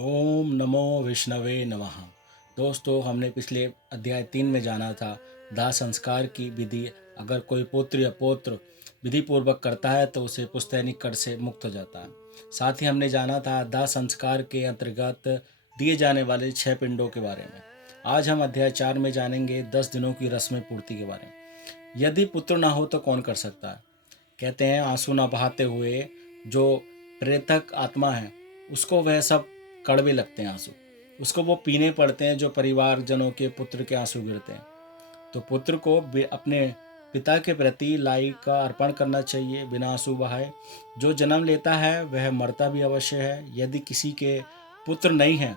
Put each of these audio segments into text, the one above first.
ओम नमो विष्णवे नमः। दोस्तों, हमने पिछले अध्याय 3 में जाना था दाह संस्कार की विधि। अगर कोई पुत्र या पौत्र विधि पूर्वक करता है तो उसे पुश्तैनी कर से मुक्त हो जाता है। साथ ही हमने जाना था दाह संस्कार के अंतर्गत दिए जाने वाले 6 पिंडों के बारे में। आज हम अध्याय 4 में जानेंगे 10 दिनों की रस्म पूर्ति के बारे में। यदि पुत्र ना हो तो कौन कर सकता है? कहते हैं आंसू ना बहाते हुए जो प्रेतक आत्मा है उसको वह सब कड़वे लगते हैं आंसू, उसको वो पीने पड़ते हैं जो परिवारजनों के पुत्र के आंसू गिरते हैं। तो पुत्र को अपने पिता के प्रति लाई का अर्पण करना चाहिए बिना आंसू बहाए। जो जन्म लेता है वह मरता भी अवश्य है। यदि किसी के पुत्र नहीं है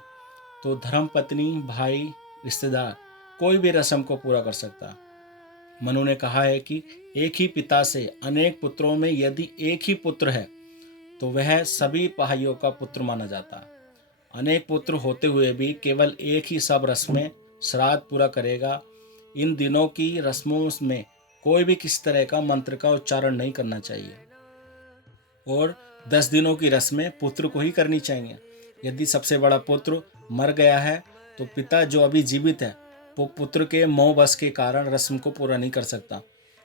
तो धर्म पत्नी, भाई, रिश्तेदार कोई भी रस्म को पूरा कर सकता है। मनु ने कहा है कि एक ही पिता से अनेक पुत्रों में यदि एक ही पुत्र है तो वह सभी भाइयों का पुत्र माना जाता है। अनेक पुत्र होते हुए भी केवल एक ही सब रस्में श्राद्ध पूरा करेगा। इन दिनों की रस्मों में कोई भी किसी तरह का मंत्र का उच्चारण नहीं करना चाहिए और 10 दिनों की रस्में पुत्र को ही करनी चाहिए। यदि सबसे बड़ा पुत्र मर गया है तो पिता जो अभी जीवित है वो पुत्र के मोह बस के कारण रस्म को पूरा नहीं कर सकता।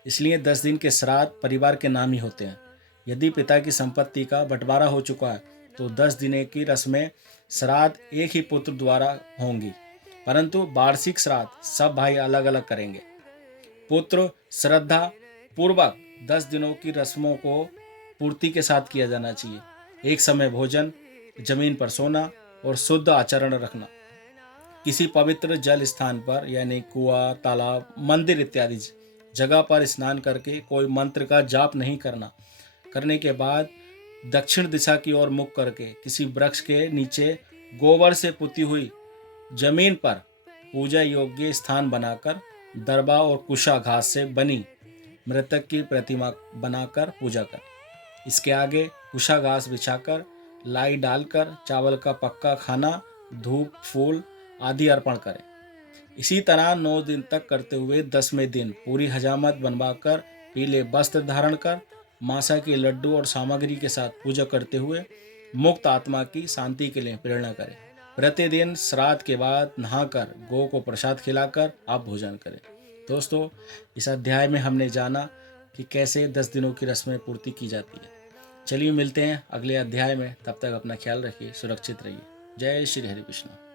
इसलिए 10 दिन के श्राद्ध परिवार के नाम ही होते हैं। यदि पिता की संपत्ति का बंटवारा हो चुका है तो 10 दिन की रस्में श्राद्ध एक ही पुत्र द्वारा होंगी, परंतु वार्षिक श्राद्ध सब भाई अलग अलग करेंगे। पुत्र श्रद्धा पूर्वक 10 दिनों की रस्मों को पूर्ति के साथ किया जाना चाहिए। एक समय भोजन, जमीन पर सोना और शुद्ध आचरण रखना। किसी पवित्र जल स्थान पर यानी कुआं, तालाब, मंदिर इत्यादि जगह पर स्नान करके कोई मंत्र का जाप नहीं करना। करने के बाद दक्षिण दिशा की ओर मुख करके किसी वृक्ष के नीचे गोबर से पुती हुई जमीन पर पूजा योग्य स्थान बनाकर दरबा और कुशा घास से बनी मृतक की प्रतिमा बनाकर पूजा करें। इसके आगे कुशा घास बिछाकर लाई डालकर चावल का पक्का खाना, धूप, फूल आदि अर्पण करें। इसी तरह 9 दिन तक करते हुए 10वें दिन पूरी हजामत बनवाकर पीले वस्त्र धारण कर मासा के लड्डू और सामग्री के साथ पूजा करते हुए मुक्त आत्मा की शांति के लिए प्रेरणा करें। प्रतिदिन श्राद्ध के बाद नहाकर गौ को प्रसाद खिलाकर आप भोजन करें। दोस्तों, इस अध्याय में हमने जाना कि कैसे 10 दिनों की रस्में पूर्ति की जाती है। चलिए मिलते हैं अगले अध्याय में। तब तक अपना ख्याल रखिए, सुरक्षित रहिए। जय श्री हरि कृष्ण।